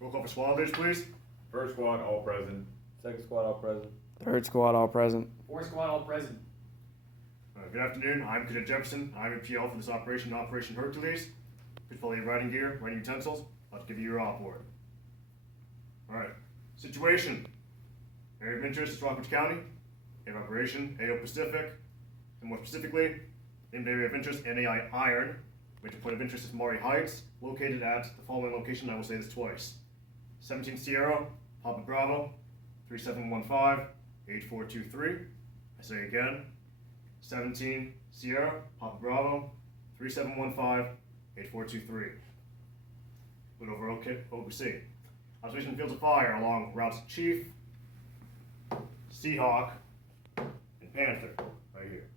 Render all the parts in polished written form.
Roll call for squad leaders, please. First squad, all present. Second squad, all present. Third squad, all present. Fourth squad, all present. Good afternoon. I'm Cadet Jefferson. I'm a PL for this operation, Operation Hercules. Please follow your riding gear, riding utensils. I'll give you your OPORD. Alright. Situation. Area of interest is Rockbridge County. Area of operation, AO Pacific. And more specifically, named area of interest, NAI Iron. Major point of interest is Maury Heights, located at the following location. I will say this twice. 17 Sierra, Papa Bravo, 3715-8423. I say again, 17 Sierra, Papa Bravo, 3715-8423. Went over OPC. Observation fields of fire along routes Chief, Seahawk, and Panther, right here.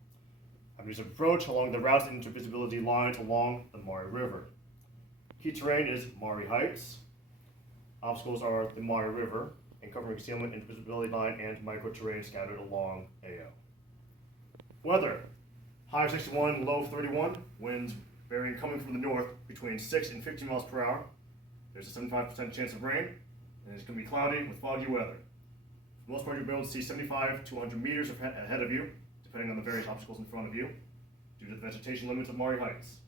Avenues of approach along the routes and intervisibility lines along the Maury River. Key terrain is Maury Heights. Obstacles are the Maury River and covering concealment, intervisibility line, and micro-terrain scattered along AO. Weather. High of 61, low of 31. Winds varying coming from the north between 6 and 15 miles per hour. There's a 75% chance of rain, and it's going to be cloudy with foggy weather. For the most part, you'll be able to see 75 to 100 meters ahead of you, depending on the various obstacles in front of you, due to the vegetation limits of Maury Heights.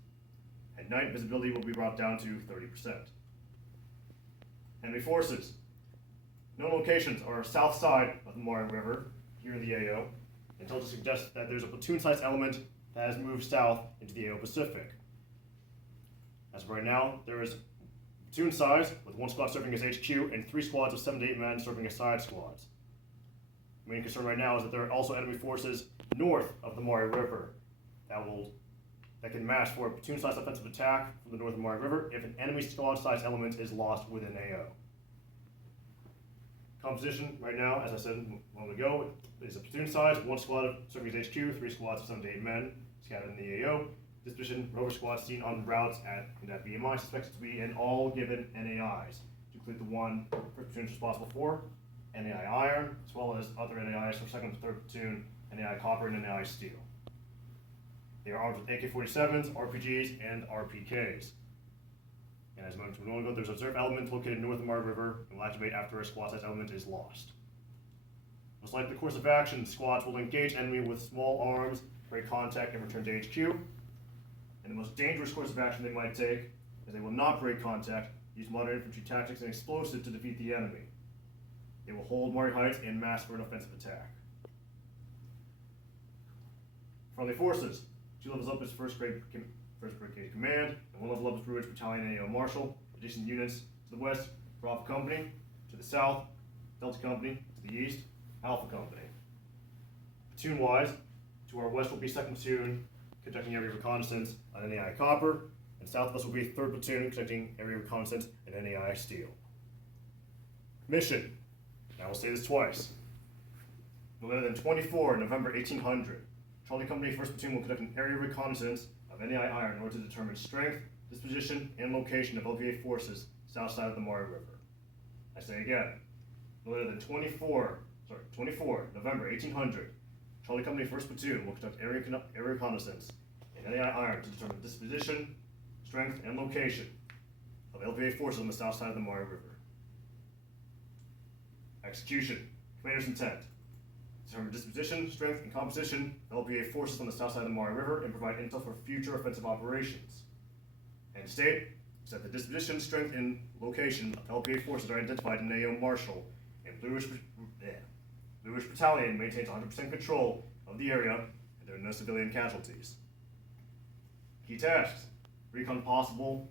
At night, visibility will be brought down to 30%. Enemy forces. Known locations are south side of the Maury River, here in the AO, until to suggest that there's a platoon-sized element that has moved south into the AO Pacific. As of right now, there is platoon size, with one squad serving as HQ and 3 squads of 7 to 8 men serving as side squads. The main concern right now is that there are also enemy forces north of the Maury River that can match for a platoon-sized offensive attack from the north of the Maury River if an enemy squad-sized element is lost within AO. Composition right now, as I said a moment ago, is a platoon size, 1 squad serving as HQ, 3 squads of 7 to 8 men scattered in the AO. Disposition, rover squads seen on routes at BMI suspected to be in all given NAIs, to include the one first platoon is responsible for, NAI Iron, as well as other NAIs for 2nd and 3rd platoon, NAI Copper and NAI Steel. They are armed with AK-47s, RPGs, and RPKs. And as I mentioned a moment ago, there's an observed element located north of the Maury River and will activate after a squad-sized element is lost. Most likely the course of action, squads will engage enemy with small arms, break contact, and return to HQ. And the most dangerous course of action they might take is they will not break contact, use modern infantry tactics and explosives to defeat the enemy. They will hold Maury Heights en masse for an offensive attack. Friendly forces. 2 levels up is first Brigade Command, and 1 level up is Blue Ridge Battalion AO Marshal. Adjacent units to the west, Bravo Company. To the south, Delta Company. To the east, Alpha Company. Platoon-wise, to our west will be 2nd Platoon, conducting area reconnaissance on NAI Copper, and south of us will be 3rd Platoon, conducting area reconnaissance on NAI Steel. Mission. Now we'll say this twice. No later than 24 November 1800. Charlie Company 1st Platoon will conduct an area reconnaissance of NAI Iron in order to determine strength, disposition, and location of LPA forces south side of the Maury River. I say again, no later than 24 November 1800. Charlie Company 1st Platoon will conduct area reconnaissance in NAI Iron to determine disposition, strength, and location of LPA forces on the south side of the Maury River. Execution. Commander's intent. Determine disposition, strength, and composition of LPA forces on the south side of the Maury River and provide intel for future offensive operations. End state is that the disposition, strength, and location of LPA forces are identified in AO Marshal, and Blue Ridge Battalion maintains 100% control of the area, and there are no civilian casualties. Key tasks. Recon possible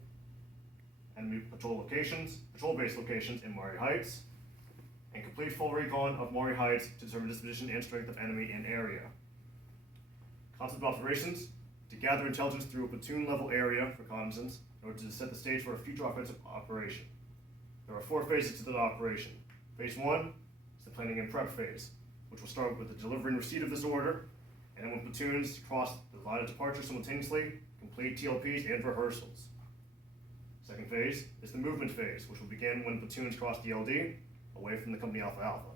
enemy patrol-based locations in Maury Heights, and complete full recon of Maury Heights to determine disposition and strength of enemy in area. Concept of operations, to gather intelligence through a platoon-level area reconnaissance in order to set the stage for a future offensive operation. There are 4 phases to the operation. Phase 1 is the planning and prep phase, which will start with the delivery and receipt of this order, and then when platoons cross the line of departure simultaneously, complete TLPs and rehearsals. Second phase is the movement phase, which will begin when platoons cross DLD, away from the company Alpha Alpha,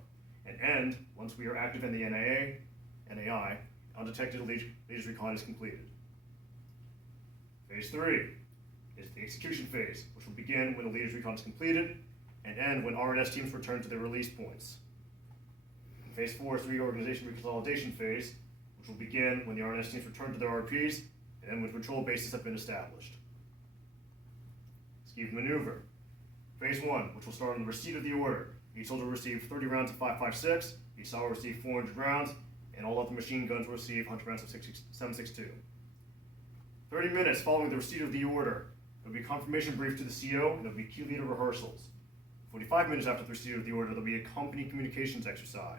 and end once we are active in the NAI, undetected leaders recon is completed. Phase 3 is the execution phase, which will begin when the leaders recon is completed, and end when R&S teams return to their release points. Phase 4 is the reorganization reconsolidation phase, which will begin when the R&S teams return to their RPs and end when control bases have been established. Scheme maneuver. Phase 1, which will start on the receipt of the order. Each soldier will receive 30 rounds of 5.56, each soldier will receive 400 rounds, and all of the machine guns will receive 100 rounds of 7.62. 30 minutes following the receipt of the order, there will be a confirmation brief to the CO, and there will be key leader rehearsals. 45 minutes after the receipt of the order, there will be a company communications exercise.